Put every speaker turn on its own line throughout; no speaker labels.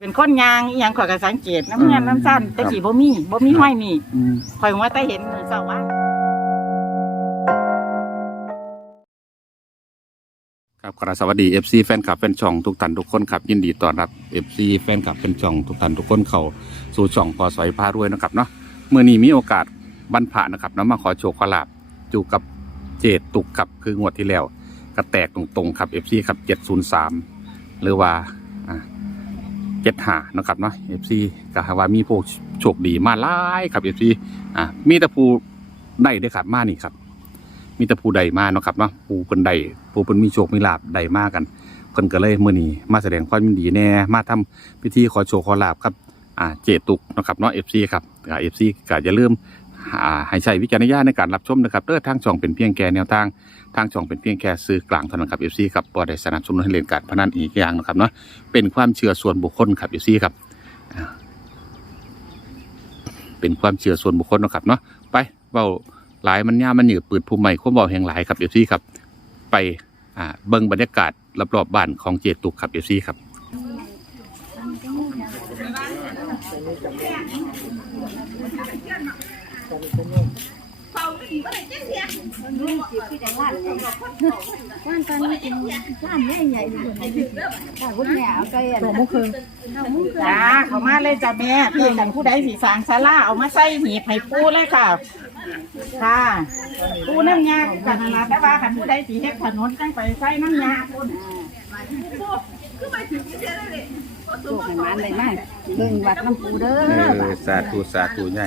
เป็นคนยางอีหยังข่อยก็สังเกตน้ำเงินน้ำสั้นแต่กี่บ่มีบ่มีห้อยนี่
อืม
ข่อยว่าแต่เห็นมื้อเช้าว่า
ครับกราบสวัสดี FC แฟนคลับแฟนช่องทุกท่านทุกคนครับยินดีต้อนรับ FC แฟนคลับแฟนช่องทุกท่านทุกคนเข้าสู่ช่องพอสอยพารวยนะครับเนาะเมื่อนี้มีโอกาสบรรพะนะครับเนาะมาขอโชคขอลาบจูกับเจดตุกครับคืองวดที่แล้วกระแตกตรงๆครับ FC ครับ703 หรือว่าอ่า หานะครับเนาะ FC ก็ว่ามีพวกโชคดีมาหลายครับ FC อ่ามีตะปูได้ด้ครับมานี่ครับ มีตะปูใดมาเนาะครับเนาะปูเพิ่นใดปูเพิ่นมีโชคมีลาบใดมากันเพิ่นก็เลยมื้อนี้มาแสดงความยินดีแน่มาทำพิธีขอโชคขอลาบครับอ่าเจตุกนะครับเนาะ FC ครับเอฟซีก็อย่าลืมอ่า ให้ใช้วิจารณญาณในการรับชมนะครับเด้อทางช่องเป็นเพียงแค่แนวทางทางช่องเป็นเพียงแค่ซื้อกลางเท่านั้นครับ FC ครับบ่ได้สนับสนุนให้เล่นการพนันอีกอย่างนะครับเนาะเป็นความเชื่อส่วนบุคคลครับ FC ครับเป็นความเชื่อส่วนบุคคลนะครับเนาะไปเว้าหลายมันย่ามันหยืดปืดภูมิใหม่ควบบอแห่งหลายครับเอฟซีครับ ไปอ่าเบิ่งบรรยากาศรอบๆบ้านของเจตุกครับเอฟซีครับ
ว่านตอนนี้เป็นว่านใหญ่ใหญ่เลยถ้าคุณแม่เอาไปอะมุกคืนเอามุกคืน
จ้าเขามาเลยจ้ะแม่พี่กันผู้ใดสิสางศาลาเอามาใส่หีบให้ปูเลยค่ะ ค่ะปูน้ำยากันนั่นล่ะแต่ว่าคันผู้ใดสิเฮ็ดถนนจังไปใส่น้ำยาพุ่น
ลูกให้มันเลยไหมเบิ่งวัดน้ำปูเด้อ
สาธุสาธุใหญ่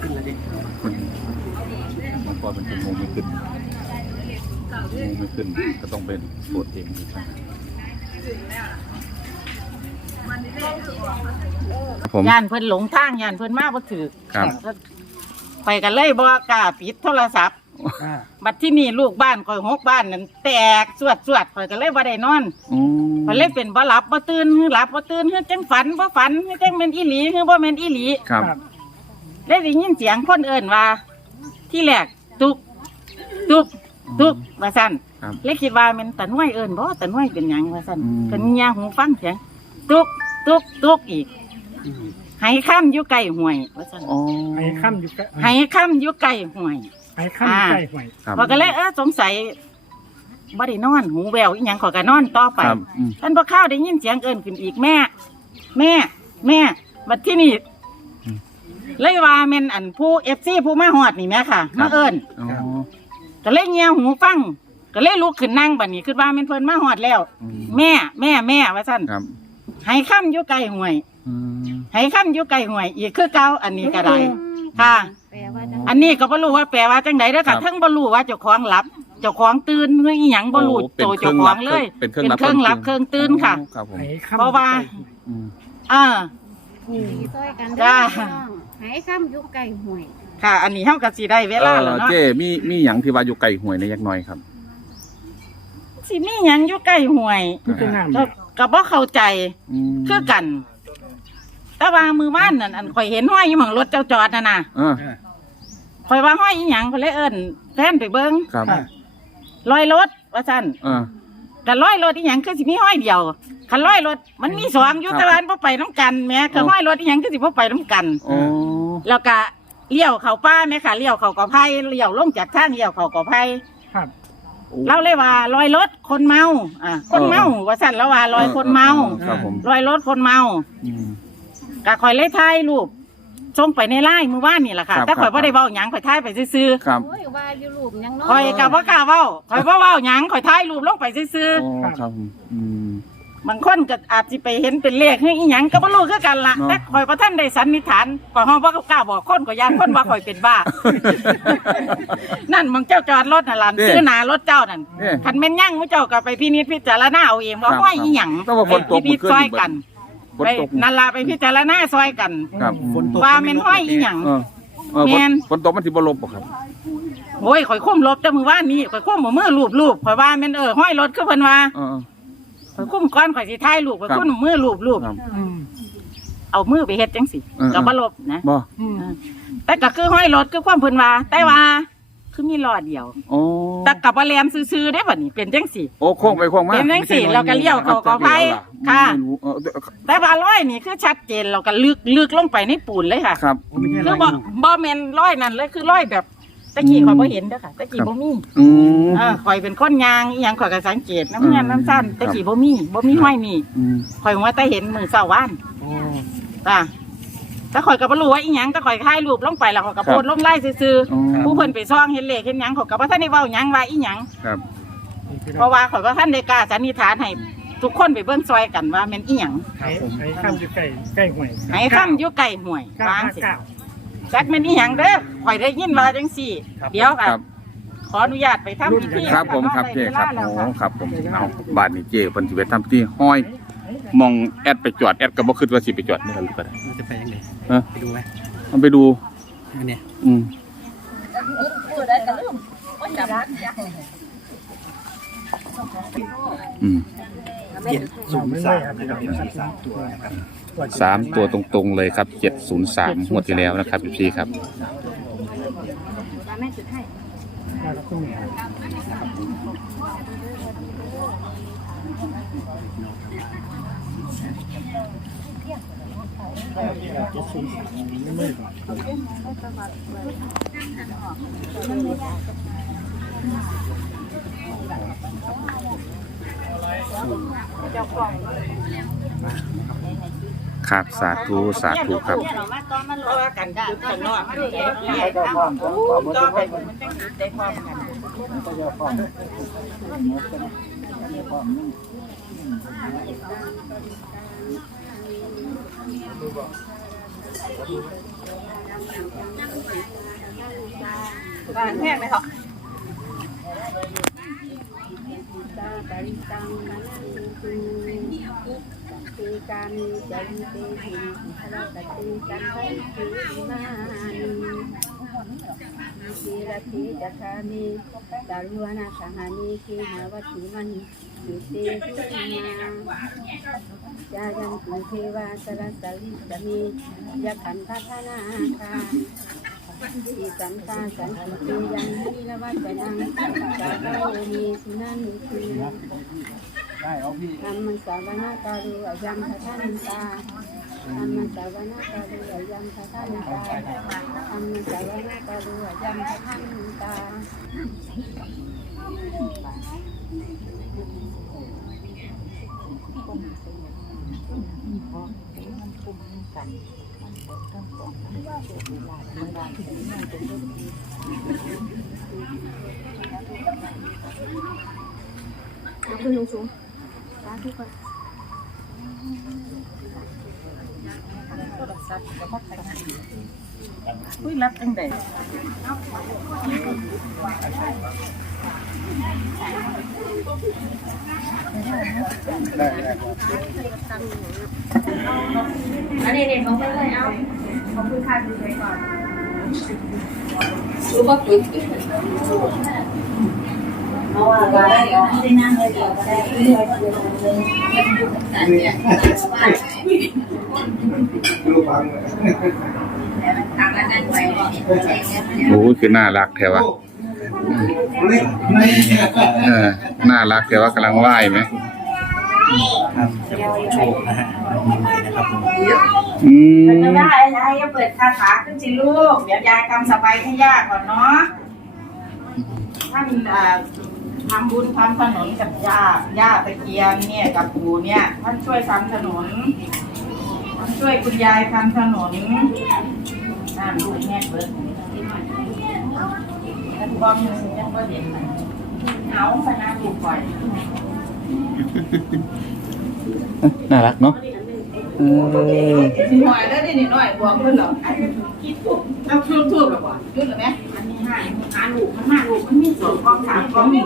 ขึ้นแล้วดิมันพอเป็นชั่วโมงไม่ขึ้นชั่วโมงไม่ขึ้นก็ต้องเป็นโปรดเองอีกครั้งผม
ย่านเพิ่นหลงทางย่านเพิ่นมาบ่ถือ
ครับ
ไปกันเลยบ่กล้าปิดโทรศัพท์บัดที่นี่ลูกบ้านข่อยหกบ้านนั่นแตกสวดสวดข่อยก็เลยบ่ได้นอน
อืม
ข่อยเลยเป็นบ่หลับบ่ตื่นฮือหลับบ่ตื่นฮือจังฝันบ่ฝันฮือจังแม่นอีหลีฮือบ่แม่นอีหลี
ครับ
ได้ได้ยินเสียงคนเอิ้นว่า ที่แรกตุกตุกตุกว่าซั่น
ครับ
เลยคิดว่าแมันตะน้วยเอิ้นบ่ตะน้วยเป็นหยังว่าซั่น
อืม
ก็มียาหูฟังเสียงตุกตุกตุกอีกให้ค่ำอยู่ใกล้ห้วยว่าซั่น
อ๋อ
ไอ้ค่ำอยู่ใกล้
ให้ค่ำอยู่ใกล้ห้วย
ไอ้ค่ำอยู่ใกล้ห่วย
ครับ
พอยก็เลยเออสงสัยบ่ได้นอนหูแววอีหยังขอยก็นอนต่อไป
ครับอืม
ท่านพอเข้าวได้ยินเสียงเอิ้นขึ้นอีกแม่ แม่ แม่บัดที่นี่ เลยว่าแม่นอันผู้เอฟซีผู้มาฮอดนี่แม่ค่ะมาเอิ้น
อ๋อ
ก็เลยเงียหูฟัง ก็เลยลุกขึ้นนั่งบัดนี้คิดว่าแม่นเพิ่นมาฮอดแล้ว
อืม
แม่แม่แม่ว่าซั่น
ครับ
ให้ค่ำอยู่ไกลห่วย
อืม
ให้ค่ำอยู่ไกลห่วย อีกคือเก่าอันนี้ก็ได้ค่ะ
แปลว่าจัง
อันนี้ก็บ่รู้ว่าแปลว่าจังไดเด้อค่ะทั้งบ่รู้ว่าเจ้าของหลับเจ้าของตื่นหรืออีหยังบ่รู้
โอ้
โตวเจ้าของเลย
เป็นเครื่องรับ
เป็นเครื่องรับเครื่องตื่นค่ะ
อ๋อครับผม
ไอ้ค่ำ
เพราะว่า
อืม
อ่า
สีซอยกัน
จ้า
เด้อพี่น้องไอ้ค่ำอยู่ใกล้ห่วย
ค่ะ อันนี้เฮาก็สิได้เวลาแล้ว
เออ
เนาะ
เจ้มีมีหยังที่ว่าอยู่ไกลห่วยในยักหน่อยครับ
สิมีหยังอยู่ใกล้ห้วย
มันเป็นน้ำ
ก็ก็บ่เข้าใจ
อืม
คือกัน แต่ว่ามือว่านนั่นอันข่อยเห็นห้อยอยู่หม่องรถเจ้าจอดน่ะน่ะ
เออ
ข่อยว่าห้อยอีหยังข่อยเลยเอิ้นแฟนไปเบิ่ง
ครับ
อะ
ลอยรถว่าซั่น
เออ
ก็ลอยรถอีหยังคือสิมีห้อยเดียวคันลอยรถมันมีสองอยู่
ครับ
แต่ว่าอันบ่ไปนํกันแหม่ก็
อ๋อ
ห้อยรถอีหยังคือสิบ่ไปนํกัน
โอ้
แล้วก็เลี้ยวเข้าป่าแม่ค่ะเลี้ยวเข้ากอไผ่เลี้ยวลงจากทางเลี้ยวเข้ากอไผ่
ครับ
เราเลยว่าลอยรถคนเมา อะ คนเมาว่าสั่นแล้วว่าลอยคนเมา
ครับผม
ลอยรถคนเมา
อืม
ก็คอยเลยถ่ายรูปส่งไปในไลน์มือว่านนี่แหละค่ะ
ครับ
แต่คอย
ครับ
บ่ได้เว้าหยังคอยถ่ายไปซื่อ
ครับ
โอ้ยว่าอยู่รูปยัง
ๆ
เนาะ
คอยกับว่ากล้าเว้าคอยบ่เว้าหยังคอยถ่ายรูปลงไปซื่อ
โอ้ครับผมอืม
ๆ บางคนก็อาจสิไปเห็นเป็นเลขให้อีหยังก็บ่รู้คือกันล่ะ
เนาะ
แต่คอยบ่ทันได้สันนิษฐานก็ฮ้องบ่กล้าบอกคนก็ย่านคนว่าคอยเป็นบ้า นั่นมึงเจ้าจอดรถน่ะล่ะ
เด้
ซื้อหน้ารถเจ้านั่น
เอ๊ะ
คันแม่นยั่งมึงเจ้าก็ไปพินิจพิจารณาเอาเองว่า
ครับ
ห้อยอีหยัง
ต้องว่าฝนตก
พินิจ
มื้อคืน
ซอย
นี่เบิด
กัน
ฝน
ไป
ตก
นั่นล่ะไปพิจารณาซอยกัน
ครับ
ฝนตก
ว่าแม่นห้อยอีหยัง
เออเออฝ
แม่
น
น
ฝนตกมันสิบ่ลบบ่ครับ
โอ้ยข่อยคุ้มรถแต่มือว่านนี้ข่อยคุ้มบ่มือรูปรูปข่อยว่าแม่นเออห้อยรถคือเพิ่นว่า
เออ
ข่อยคุ้มก้อนข่อยสิถ่ายรูปข่อย
ครับ
คุ้มมือรูปรูป
ครับ
อืม
เอามือไปเฮ็ดจังสิ
เออ
ก็บ่ลบนะ
บ่
อืม
แต่ก็คือห้อยรถคือความเพิ่นว่า แต่ว่าคือมีล้อเดียว
โอ้
แต่กับบ่แลนซื่อๆได้บัดนี้เป็นจังสิ
โอ้โค้งไปโค้งมา
เป็นจังสิเราก็เลี้ยวเข้าก็ไปค่ะ
ไม่รู้เออ
แต่ว่าร้อยนี่คือชัดเจนเราก็ลึกลึกลงไปในปูนเลยค่ะ
ครับ
ไม่ใช่
คือ
ไร
บ่บ่แม่นร้อยนั่นเลยคือร้อยแบบ ตะกี้ข่อยบ่เห็นเด้อค่ะตะกี้บ่มี
อืม
เออข่อยเป็นคนยางอีหยังข่อยก็สังเกตน้ำเงินน้ำสั้นตะกี้บ่มีบ่มีห้อยนี่
อืม
ข่อยว่าแต่เห็นมือเสาร์วาน
โอ้
จ้ะแต่ข่อยก็บ่รู้ว่าอีหยังแต่ข่อยถ่ายรูปลงไปแล้วข่อยก็โพสต์ลงไล่ซื่อ
อ๋อ
ๆผู้เพิ่นไปซ่องเห็นเลขเห็นหยังข่อยก็บ่ทันได้เว้าหยังว่าอีหยัง
ครับ
เพราะว่าข่อยก็ทันได้กล้าสันนิษฐานให้ทุกคนไปเบิ่งซอยกันว่าแม่นอีหยัง
ไอ้ไอ้ข้ามอยู่ใกล้ใกล้ห่วย
ให้ค่ำอยู่ใกล้ห้วย
เก้าวา
ง
ห้า
สิ
เก้า
จักแม่นอีหยังเด้อข่อยได้ยินว่าจังซี่
ครับ
เดี๋ยว
ค
ค่ะ
รับ
ขออนุญาตไปทำพิธี
ครับผมครับ
ได้
เจ้
ว
ครับ
ลาแล้ว
โอ้
ค่ะ
ครับผมเอาบ้านนี้เจ้เพิ่นสิไปทำที่ห้อยมองแอดไปจอดแอดก็บ่คิดว่าสิไปจอดนี่ก็รู้ก็ได้
มันจะไปยังไง
ฮะ
ไปดูไหม
มันไปดู
อันเนี้ย
อืมอืม
เจ็ด
สูงไม่ได้ครับสามตัวนะครับ
สามตัวตรงๆเลยครับเจ็ดศูนย์สามงวดที่แล้วนะครับพี่พีครับ
แม่จุดให้
แล้วก็ ค
รับสาธุสาธุครับ
เนี่ยเรามาต้อนมันอกันได้ข้างนอกมันได้ใหญ่ต้งต่อไปมันจังสิได้ความกันบ้านแห้งไหมครับ
ตาตาลิตังนันตุ ตีการจันเตหิพระตติจันไทติมานิสีรติจัคานิตาลุวนาสหานิกิหาวัตถิมันยุเตหิมาจายันตุเทวาสรสลิสมิยขันทัทนาคาสีสันตาสันติยังนิรวัตนังสาโรมีสุนัน ติธรรมสาวนาการุอายัมพทันตาธรรมสาวนาการุอายัมพทันตาธรรมสาวนาการุอายัมพทันตา
อุ้ยรับจังได
อันนี้นี่ยเขาไม่เลยเอาขอบคุณค่ะดูไปก่อนรู้ว่าปิดเพ ราะว่าก็ได้ไม่ได้นั่งเลยเดียวก็ได้เรื่อยๆเลยแต่เนี่ยทางนั้นไป
โอ้ยคือน่ารักแถวะเออน่ารักแถวะกำลังไหว้ไหม
ครับโชคนะฮะน้องหมิวนะครับผม
อืม
จะได้ยายเปิดคาถาขึ้นสิลูก เดี๋ยวยายทำสบายให้ย่าก่อนเนาะท่านอ่า ทำบุญทำถนนกับย่าย่าตะเคียนเนี่ยกับปู่เนี่ยท่านช่วยทำถนนท่านช่วยคุณยายทำถนนน้ำลูกแม่เบิดท่านบอกมือยังก็เห็นนะเอาพนาลูกปล่อย
น่ารักเนาะ
หน่อยแล้วนี่หน่อยบวกเพิ่นหรอคิดทุกถ้าทุกทุกแบบว่ายุ่งหรือไหมอันนี้ห้าหาลูกมันมาลูกมันมีสองกองสามกองนี่อ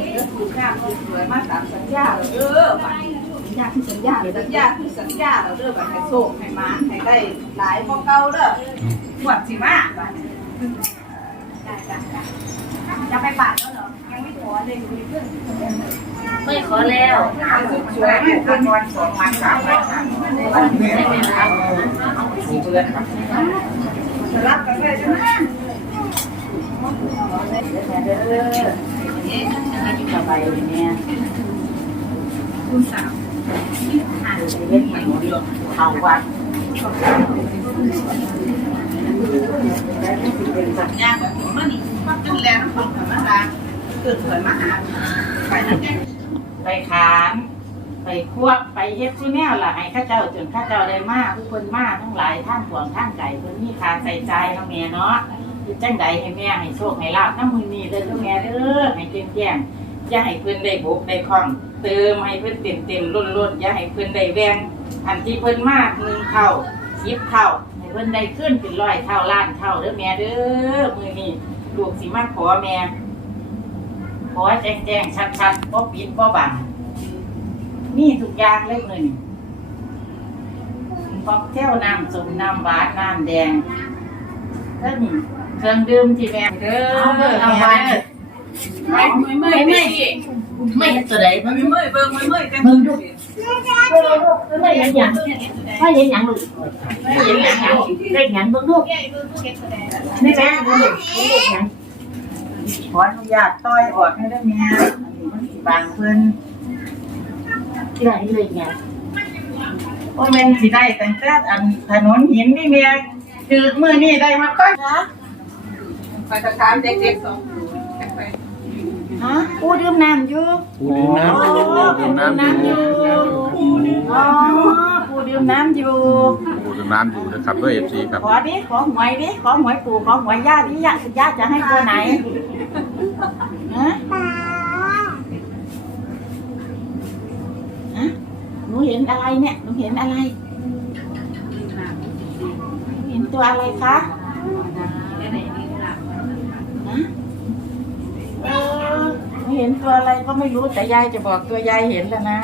นี่ก็คืองามสวยมาตามสัญญาเราเด้อบัด
สัญญาที่สัญญาเลย
สัญญาคือสัญญาเราเด้อบัดให้โชคให้มานให้ได้หลายกว่าเก่าเด้อหวดสิมาบัด
จะไปบาทแล้วเหรอยังไม่ขอเลยอยู่ในเพื่อน
ไม่ขอแล้ว
สวยให้คนวันสองวันสามวันสามวันนี้สี่เดือนครับรับกันเลยใช่ไหม
สบายเลยเนี่ย
คุณสาว
เล่นมันเอาวัด
สัญญาแบบนี้มันนี่มันเป็นแรงของธรรมดาเกิดเกิดมาหาไปนั่นเอง ไปขานไปควบไปเฮ็ดที่แนวล่ะให้ข้าเจ้าจนข้าเจ้าได้มากทุกคนมากทั้งหลายท่านหวงท่านไก่เพิ่นมีค่าใส่ใจเนาะแม่เนาะคือจังใดให้แม่ให้โชคให้ลาบน้ำมือนี้เด้อเด้อแม่เด้อให้เต็มแจ้งอย่าให้เพิ่อนได้บุกได้คล่อง เติมให้เพิ่อนเต็มเต็มล้นล้นอย่าให้เพิ่อนได้แวงอันที่เพิ่อนมากหนึ่งเท่าสิบเท่าให้เพิ่อนได้ขึ้นเป็นร้อยเท่าล้านเท่าเด้อแม่เด้อมือนี้ลูกสิมาขอแม่ อแจ้งแจ้งชัดชัดๆบ่ปิดบ่บังนี่ทุกอย่างเลยมือนี้ฟอกเที่ยวน้ำส้มน้ำหวานน้ำแดงเท่านี้เครื่องดื่มที่แม่เด้อ
เอาเบิ่งเอาไว้ไม่ไม่ไม่ไม่เห็นตัวใดมัน
เมื่อยเบิ่งเมื่อยกัน
มึงดูไม่เห็นหยังไม่เห็นหยังลูกไม่เห็นหยังหยังเล่นหยังเบิ่งลูกไม่แม่ดูลูกเล่นหยัง
ขออนุญาตต้อยออกให้ได้แม่อันนี้มันสิบางเพิ่น
ที่ไหนเล่นหยัง
โอ้แม่นสิได้ตั้งแต่อันถนนหินนี่แม่คือมื้อนี้ได้มาค่อยไปตะถามเด็กๆสองคนไป
ฮะกูดื่มน้ำอยู่
ปูดื่มน้ำดื่มน้ำอยู่
อ๋อกูดื่มน้ำอยู่
ปูดื่มน้ำอยู่นะครับด้วยเอฟซีครับ
ขอดิขอหวยดิขอหวยปู่ขอหวยย่าดิย่าย่าจะให้ตัวไหน ฮะฮะหนูเห็นอะไรเนี่ยหนูเห็นอะไรเห็นตัวอะไรคะฮะเออหนูเห็นตัวอะไรก็ไม่รู้แต่ยายจะบอกตัวยายเห็นแล้วนะ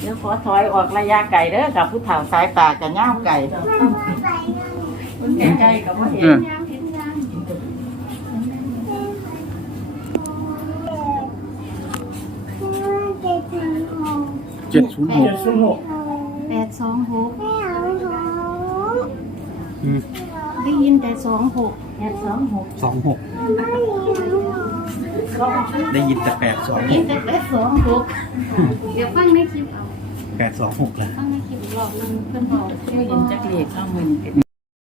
เดี๋ยวขอถอยออกระยะไก่เด้อกับผู้เฒ่าสายตากับย่าไก่คุณไก่ไก่กับว่าเห็
น อ เจ็ดศูนย์หก
เจ็ดศูนย์หก
แปดสองหกได้ยินแต่สองหกแปดสองหก
สองหกได้ยินแต่แปดสอง
ได้ยินแต่แปดสองหกเดี๋ยวฟังในคลิปเอา
แปดสองหกแล้ว
ฟังในคลิปอีกรอบนึงเพื่อนบอก
ชื่อยินจักเลียกเอามือ